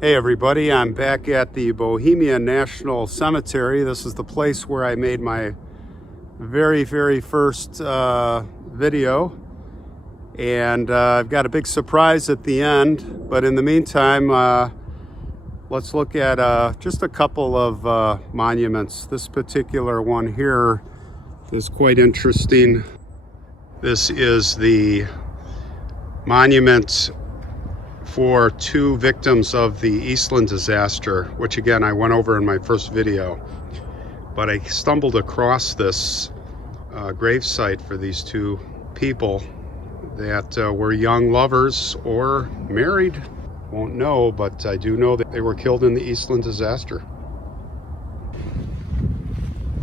Hey everybody, I'm back at the Bohemian National Cemetery. This is the place where I made my very first video. And I've got a big surprise at the end. But in the meantime, let's look at just a couple of monuments. This particular one here is quite interesting. This is the monument for two victims of the Eastland disaster, which again I went over in my first video. But I stumbled across this gravesite for these two people that were young lovers or married. Won't know, but I do know that they were killed in the Eastland disaster.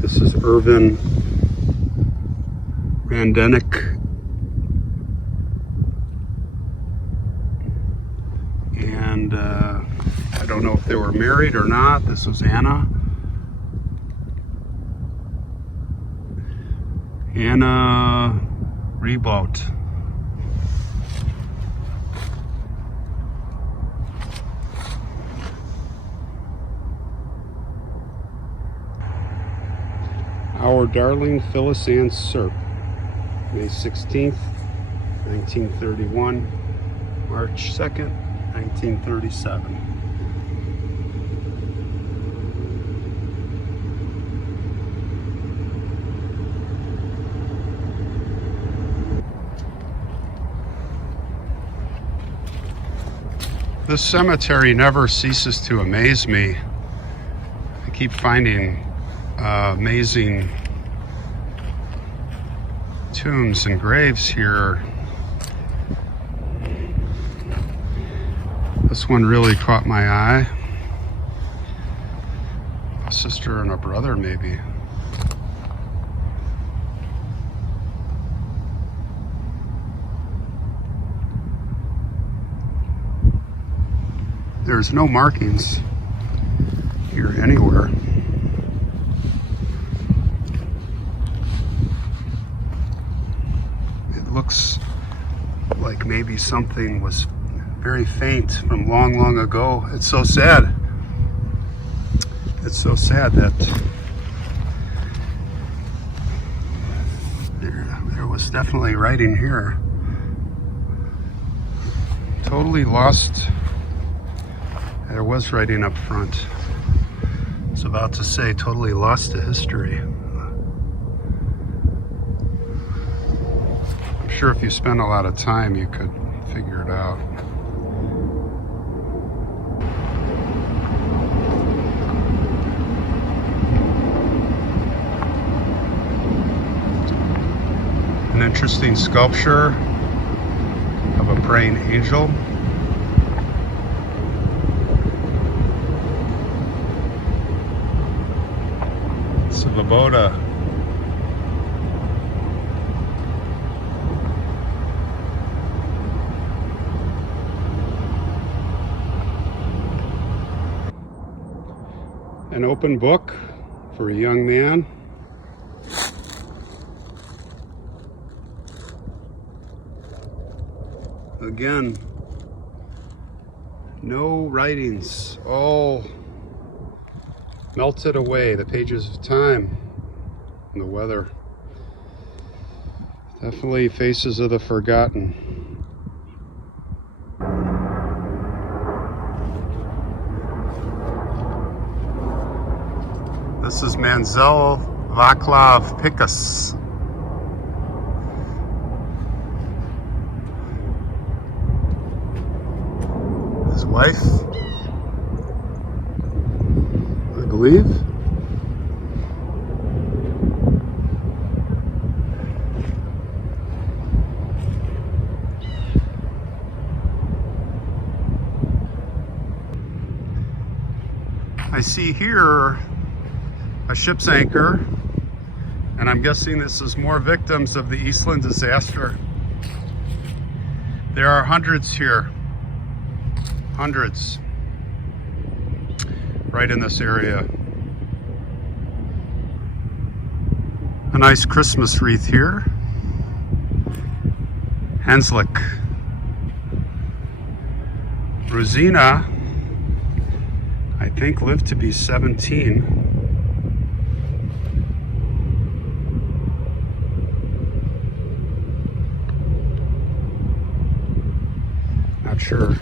This is Irvin Randenick. And I don't know if they were married or not. This was Anna Rebout. Our Darling Phyllis Ann Serp, May 16th, 1931, March 2nd, 1937. This cemetery never ceases to amaze me. I keep finding amazing tombs and graves here. This one really caught my eye. A sister and a brother, maybe. There's no markings here anywhere. It looks like maybe something was very faint from long ago. It's so sad. It's so sad that there was definitely writing here. Totally lost. There was writing up front. I was about to say totally lost to history. I'm sure if you spend a lot of time you could figure it out. An interesting sculpture of a praying angel. Svoboda. An open book for a young man. Again, no writings, all melted away, the pages of time and the weather. Definitely faces of the forgotten. This is Manzel Vaclav Picus. His wife, I believe. I see here a ship's anchor, and I'm guessing this is more victims of the Eastland disaster. There are hundreds here. Hundreds. Right in this area. A nice Christmas wreath here. Henslick. Rosina I think lived to be 17. Not sure.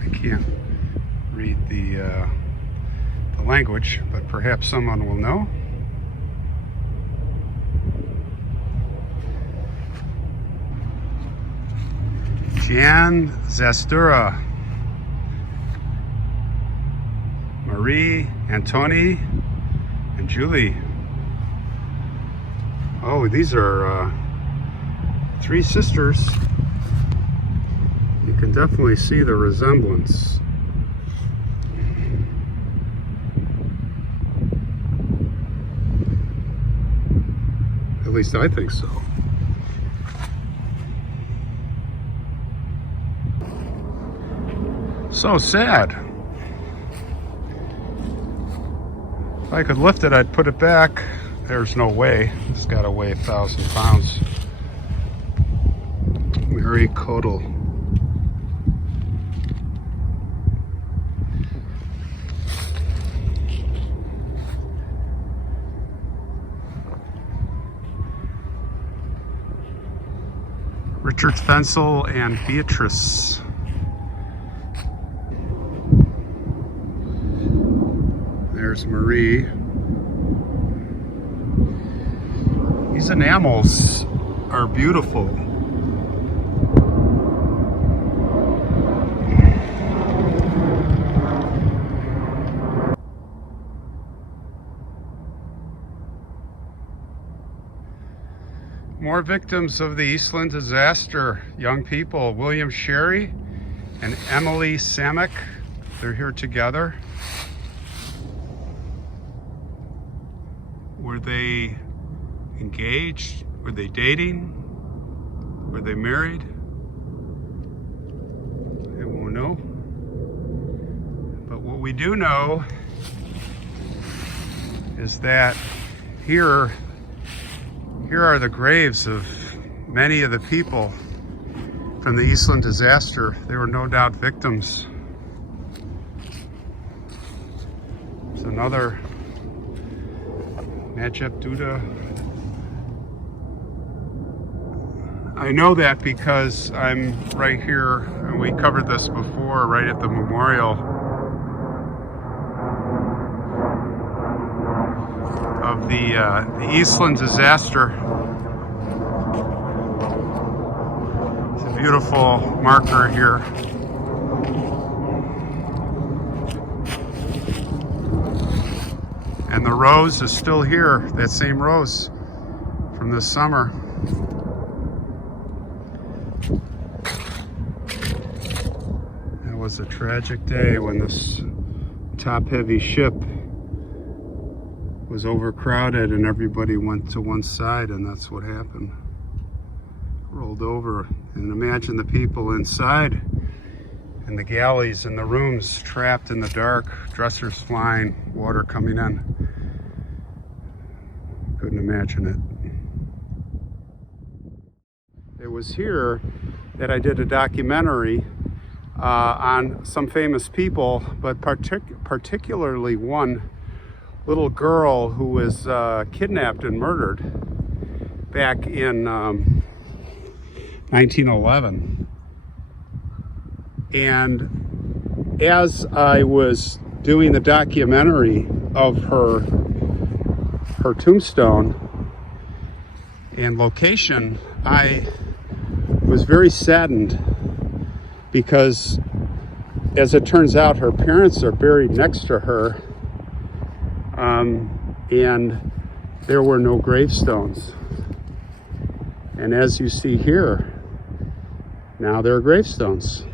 I can't read the language, but perhaps someone will know. Jan Zastura, Marie, Antoni, and Julie. Oh, these are 3 sisters. You can definitely see the resemblance. At least I think so. So sad. If I could lift it, I'd put it back. There's no way. It's got to weigh 1,000 pounds. Mary Codal. Richard Fensel and Beatrice. There's Marie. These enamels are beautiful. More victims of the Eastland disaster. Young people, William Sherry and Emily Samek. They're here together. Were they engaged? Were they dating? Were they married? I won't know. But what we do know is that here are the graves of many of the people from the Eastland disaster. They were no doubt victims. There's another Najib Duda. I know that because I'm right here, and we covered this before, right at the memorial of the Eastland disaster. It's a beautiful marker here. And the rose is still here, that same rose from this summer. It was a tragic day when this top-heavy ship was overcrowded and everybody went to one side, and that's what happened. Rolled over. And imagine the people inside, in the galleys, in the rooms, trapped in the dark, dressers flying, water coming in. Couldn't imagine it. It was here that I did a documentary on some famous people, but particularly one little girl who was kidnapped and murdered back in 1911. And as I was doing the documentary of her tombstone and location, I was very saddened because, as it turns out, her parents are buried next to her, and there were no gravestones. And as you see here, now there are gravestones.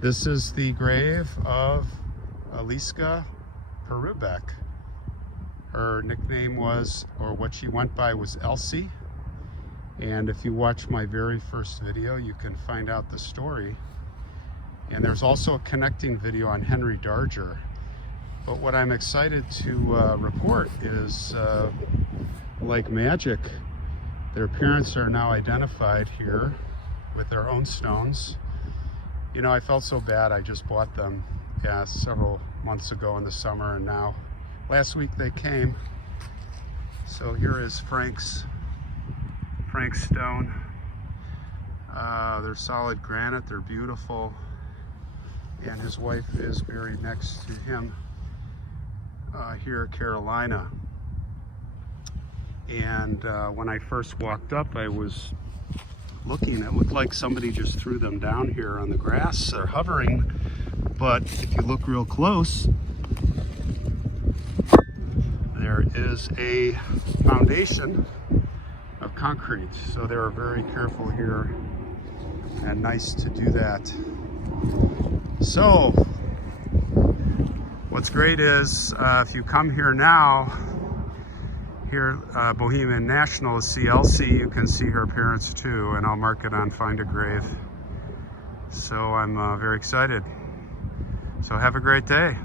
This is the grave of Eliska Paroubek. Her nickname was, or what she went by, was Elsie. And if you watch my very first video, you can find out the story. And there's also a connecting video on Henry Darger. But what I'm excited to report is, like magic, their parents are now identified here with their own stones. You know, I felt so bad, I just bought them, yeah, several months ago in the summer, and now last week they came. So here is Frank's stone. They're solid granite, they're beautiful, and his wife is buried next to him here in Carolina. And when I first walked up, I was looking, it looked like somebody just threw them down here on the grass. They're hovering, but if you look real close, there is a foundation of concrete. So they were very careful here, and nice to do that. So what's great is if you come here now, here Bohemian National, see Elsie, you can see her parents too, and I'll mark it on Find a Grave. So I'm very excited. So have a great day.